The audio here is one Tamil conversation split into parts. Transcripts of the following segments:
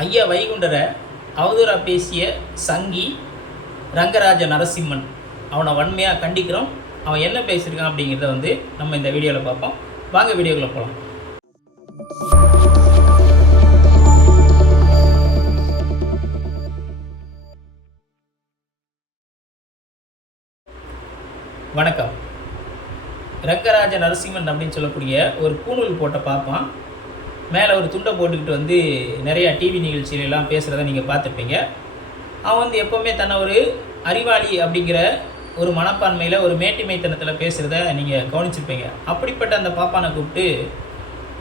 ஐயா வைகுண்டரை அவதூறா பேசிய சங்கி ரங்கராஜ நரசிம்மன். அவனை வன்மையாக கண்டிக்கிறோம். அவன் என்ன பேசியிருக்கான் அப்படிங்கிறத வந்து நம்ம இந்த வீடியோவில் பார்ப்போம். வாங்க வீடியோக்குள்ளே போகலாம் வணக்கம். ரங்கராஜ நரசிம்மன் அப்படின்னு சொல்லக்கூடிய ஒரு பூணூல் போட்ட பார்ப்பான் மேலே ஒரு துண்டை போட்டுக்கிட்டு வந்து நிறையா டிவி நிகழ்ச்சியிலலாம் பேசுகிறத நீங்கள் பார்த்துருப்பீங்க. அவன் வந்து எப்போவுமே தன்னை ஒரு அறிவாளி அப்படிங்கிற ஒரு மனப்பான்மையில் ஒரு மேட்டிமைத்தனத்தில் பேசுகிறத நீங்கள் கவனிச்சிருப்பீங்க. அப்படிப்பட்ட அந்த பாப்பானை கூப்பிட்டு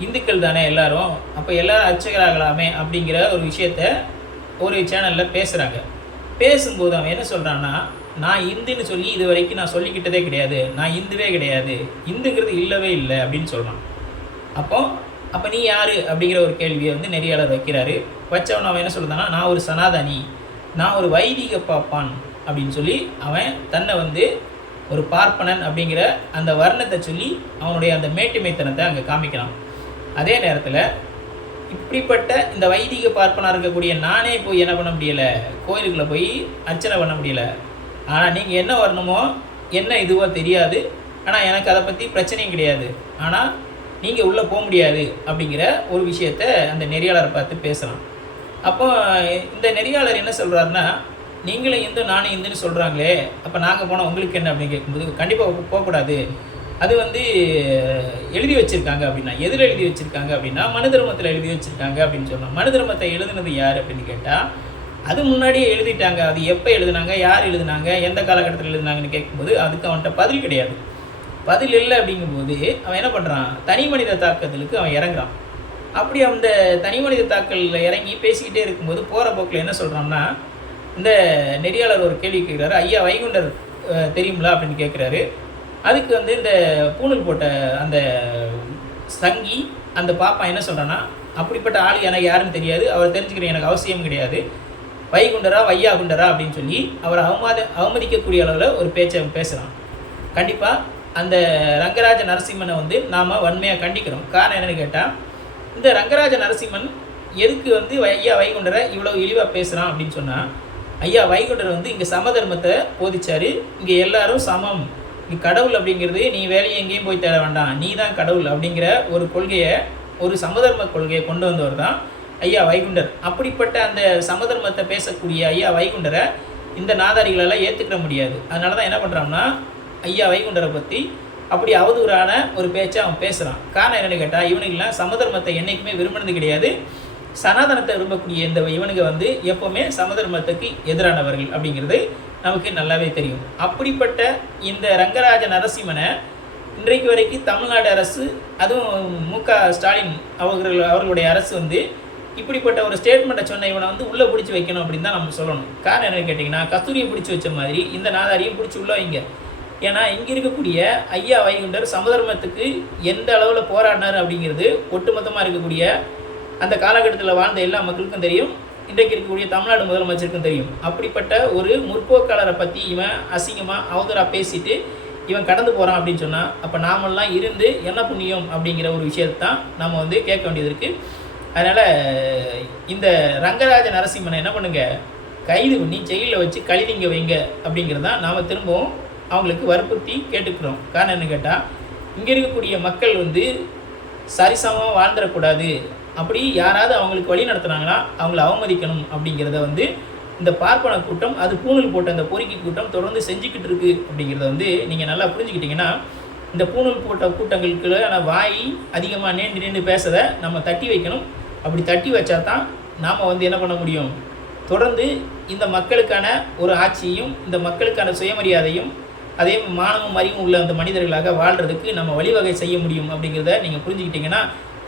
இந்துக்கள் தானே எல்லாரும்? அப்போ எல்லோரும் அர்ச்சகராகலாமே அப்படிங்கிற ஒரு விஷயத்த ஒரு சேனலில் பேசுகிறாங்க பேசும்போது அவன் என்ன சொல்கிறான்னா நான் இந்துன்னு சொல்லி இது வரைக்கும் நான் சொல்லிக்கிட்டதே கிடையாது. நான் இந்துவே கிடையாது. இந்துங்கிறது இல்லவே இல்லை அப்படின்னு சொல்கிறான் அப்போ அப்போ நீ யார் அப்படிங்கிற ஒரு கேள்வியை வந்து நெறியாளர் வைக்கிறாரு. வச்சவன் அவன் என்ன சொல்லுதான்னா நான் ஒரு சனாதனி. நான் ஒரு வைதிக பாப்பான். அப்படின்னு சொல்லி அவன் தன்னை வந்து ஒரு பார்ப்பனன் அப்படிங்கிற அந்த வர்ணத்தை சொல்லி அவனுடைய அந்த மேட்டுமைத்தனத்தை அங்கே காமிக்கிறான். அதே நேரத்தில் இப்படிப்பட்ட இந்த வைதிக பார்ப்பனாக இருக்கக்கூடிய நானே போய் என்ன பண்ண முடியலை? கோயிலுக்குள்ளே போய் அர்ச்சனை பண்ண முடியலை. ஆனால் நீங்கள் என்ன வரணுமோ என்ன இதுவோ தெரியாது. ஆனால் எனக்கு அதை பற்றி பிரச்சனையும் கிடையாது. ஆனால் நீங்கள் உள்ளே போக முடியாது அப்படிங்கிற ஒரு விஷயத்த அந்த நெறியாளரை பார்த்து பேசலாம். அப்போ இந்த நெறியாளர் என்ன சொல்கிறாருன்னா நீங்களும் இந்து நானும் இந்துன்னு சொல்கிறாங்களே அப்போ நாங்கள் போனால் உங்களுக்கு என்ன? அப்படின்னு கேட்கும்போது கண்டிப்பாக போகக்கூடாது. அது வந்து எழுதி வச்சுருக்காங்க அப்படின்னா எதில் எழுதி வச்சுருக்காங்க அப்படின்னா மனு தர்மத்தில் எழுதி வச்சுருக்காங்க அப்படின்னு சொன்னோம் மனு தர்மத்தை எழுதுனது யார்? அப்படின்னு கேட்டால் அது முன்னாடியே எழுதிட்டாங்க. அது எப்போ எழுதுனாங்க? யார் எழுதுனாங்க? எந்த காலகட்டத்தில் எழுதுனாங்கன்னு கேட்கும்போது அதுக்கு அவன்கிட்ட பதில் கிடையாது. பதில் இல்லை அப்படிங்கும்போது அவன் என்ன பண்ணுறான் தனி மனித தாக்குதலுக்கு அவன் இறங்குறான். அப்படி அந்த தனி மனித தாக்கலில் இறங்கி பேசிக்கிட்டே இருக்கும்போது போகிற போக்கில் என்ன சொல்கிறான்னா இந்த நெறியாளர் ஒரு கேள்வி கேட்குறாரு ஐயா வைகுண்டர் அஹ், தெரியுங்களா அப்படின்னு கேட்குறாரு அதுக்கு வந்து இந்த பூணூல் போட்ட அந்த சங்கி அந்த பாப்பா என்ன சொல்கிறான்னா அப்படிப்பட்ட ஆள் எனக்கு யாருன்னு தெரியாது. அவர் தெரிஞ்சுக்கிற எனக்கு அவசியம் கிடையாது. வைகுண்டரா வையா குண்டரா? அப்படின்னு சொல்லி அவரை அவமாத அவமதிக்கக்கூடிய அளவில் ஒரு பேச்சை அவன் பேசுகிறான் கண்டிப்பாக அந்த ரங்கராஜ நரசிம்மனை வந்து நாம் வன்மையாக கண்டிக்கிறோம். காரணம் என்னென்னு கேட்டால் இந்த ரங்கராஜ நரசிம்மன் எதுக்கு வந்து ஐயா வைகுண்டரை இவ்வளோ இழிவாக பேசுகிறான் அப்படின்னு சொன்னால் ஐயா வைகுண்டர் வந்து இங்கே சமதர்மத்தை போதிச்சார். இங்கே எல்லாரும் சமம். நீ கடவுள் அப்படிங்கிறது நீ வேலையை எங்கேயும் போய் தேட வேண்டாம். நீ தான் கடவுள் அப்படிங்கிற ஒரு கொள்கையை ஒரு சமதர்ம கொள்கையை கொண்டு வந்தவர் தான் ஐயா வைகுண்டர். அப்படிப்பட்ட அந்த சமதர்மத்தை பேசக்கூடிய ஐயா வைகுண்டரை இந்த நாதாரிகளெல்லாம் ஏற்றுக்கிற முடியாது. அதனால தான் என்ன பண்ணுறோம்னா ஐயா வைகுண்டரை பற்றி அப்படி அவதூறான ஒரு பேச்சை அவன் பேசுகிறான் காரணம் என்னென்னு கேட்டால் இவனுக்கெல்லாம் சமதர்மத்தை என்றைக்குமே விரும்பினது கிடையாது. சனாதனத்தை விரும்பக்கூடிய இந்த இவனுங்க வந்து எப்போவுமே சமதர்மத்துக்கு எதிரானவர்கள் அப்படிங்கிறது நமக்கு நல்லாவே தெரியும். அப்படிப்பட்ட இந்த ரங்கராஜ நரசிம்மனை இன்றைக்கு வரைக்கும் தமிழ்நாடு அரசு அதுவும் மு க ஸ்டாலின் அவர்கள் அவர்களுடைய அரசு வந்து இப்படிப்பட்ட ஒரு ஸ்டேட்மெண்ட்டை சொன்ன இவனை வந்து உள்ளே பிடிச்சி வைக்கணும் அப்படின்னு தான் நம்ம சொல்லணும். காரணம் என்னென்னு கேட்டிங்கன்னா கஸ்தூரியை பிடிச்சி வச்ச மாதிரி இந்த நாதாரியும் பிடிச்சி உள்ள வைங்க. ஏன்னா இங்கே இருக்கக்கூடிய ஐயா வைகுண்டர் சமதர்மத்துக்கு எந்த அளவில் போராடினார் அப்படிங்கிறது ஒட்டுமொத்தமாக இருக்கக்கூடிய அந்த காலகட்டத்தில் வாழ்ந்த எல்லா மக்களுக்கும் தெரியும். இன்றைக்கு இருக்கக்கூடிய தமிழ்நாடு முதலமைச்சருக்கும் தெரியும். அப்படிப்பட்ட ஒரு முற்போக்காளரை பற்றி இவன் அசிங்கமாக அவதூறாக பேசிட்டு இவன் கடந்து போகிறான் அப்படின்னு சொன்னால் அப்போ நாமெல்லாம் இருந்து என்ன புண்ணியம் அப்படிங்கிற ஒரு விஷயத்தான் நம்ம வந்து கேட்க வேண்டியது இருக்குது அதனால் இந்த ரங்கராஜ நரசிம்மனை என்ன பண்ணுங்க? கைது பண்ணி ஜெயிலில் வச்சு கழிதிங்க வைங்க அப்படிங்கிறது தான் நாம் திரும்பவும் அவங்களுக்கு வற்புறுத்தி கேட்டுக்கிறோம். காரணம் என்ன கேட்டால் இங்கே இருக்கக்கூடிய மக்கள் வந்து சரிசமமாக வாழ்ந்துடக்கூடாது. அப்படி யாராவது அவங்களுக்கு வழி நடத்துனாங்கன்னா அவங்கள அவமதிக்கணும் அப்படிங்கிறத வந்து இந்த பார்ப்பன கூட்டம் அது பூணூல் போட்ட அந்த பொறுக்கி கூட்டம் தொடர்ந்து செஞ்சுக்கிட்டு இருக்கு அப்படிங்கிறத வந்து நீங்கள் நல்லா புரிஞ்சுக்கிட்டிங்கன்னா இந்த பூணூல் போட்ட கூட்டங்களுக்குள்ள வாய் அதிகமாக நேர்ந்து நின்று பேசதை நம்ம தட்டி வைக்கணும். அப்படி தட்டி வச்சா தான் நாம் வந்து என்ன பண்ண முடியும்? தொடர்ந்து இந்த மக்களுக்கான ஒரு ஆட்சியையும் இந்த மக்களுக்கான சுயமரியாதையும் அதே மானமும் அறிவும் உள்ள அந்த மனிதர்களாக வாழ்கிறதுக்கு நம்ம வழிவகை செய்ய முடியும் அப்படிங்கிறத நீங்கள் புரிஞ்சுக்கிட்டீங்கன்னா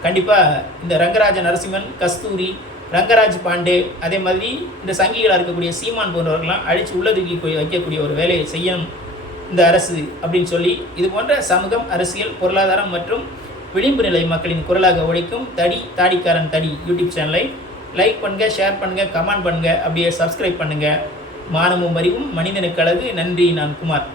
கண்டிப்பாக இந்த ரங்கராஜ நரசிம்மன் கஸ்தூரி ரங்கராஜ் பாண்டே அதே மாதிரி இந்த சங்கிகளாக இருக்கக்கூடிய சீமான் போன்றவர்கள்லாம் அழித்து உள்ளதுக்கு போய் வைக்கக்கூடிய ஒரு வேலையை செய்யணும் இந்த அரசு அப்படின்னு சொல்லி இது போன்ற சமூகம் அரசியல் பொருளாதாரம் மற்றும் விளிம்பு நிலை மக்களின் குரலாக ஒழிக்கும் தடி தாடிக்காரன் தடி யூடியூப் சேனலை லைக் பண்ணுங்கள் ஷேர் பண்ணுங்கள் கமெண்ட் பண்ணுங்கள் அப்படியே சப்ஸ்கிரைப் பண்ணுங்கள் மானமும் அறிவும் மனிதனுக்கு அழகு. நன்றி நான் குமார்.